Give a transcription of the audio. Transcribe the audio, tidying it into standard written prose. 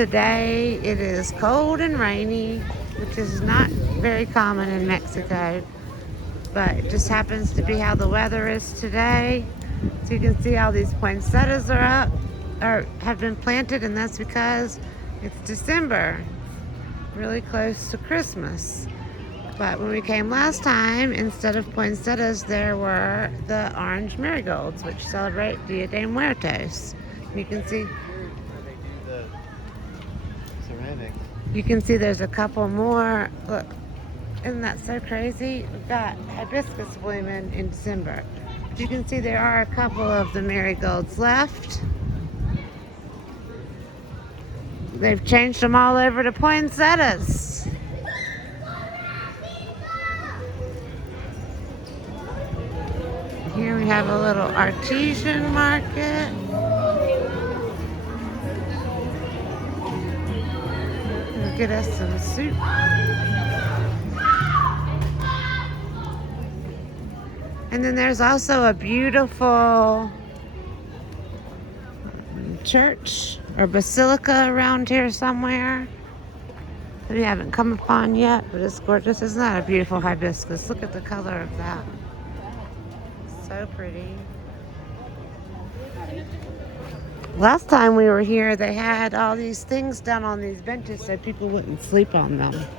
Today it is cold and rainy, which is not very common in Mexico, but it just happens to be how the weather is today. So you can see all these poinsettias are up or have been planted, and that's because it's December, really close to Christmas. But when we came last time, instead of poinsettias, there were the orange marigolds, which celebrate Dia de Muertos. You can see ceramics. You can see there's a couple more. Look, isn't that so crazy? We've got hibiscus blooming in December. But you can see there are a couple of the marigolds left. They've changed them all over to poinsettias. Here we have a little artesian market. We'll get us some soup. And then there's also a beautiful church or basilica around here somewhere that we haven't come upon yet, but it's gorgeous. Isn't that a beautiful hibiscus? Look at the color of that. So pretty. Last time we were here, they had all these things done on these benches so people wouldn't sleep on them.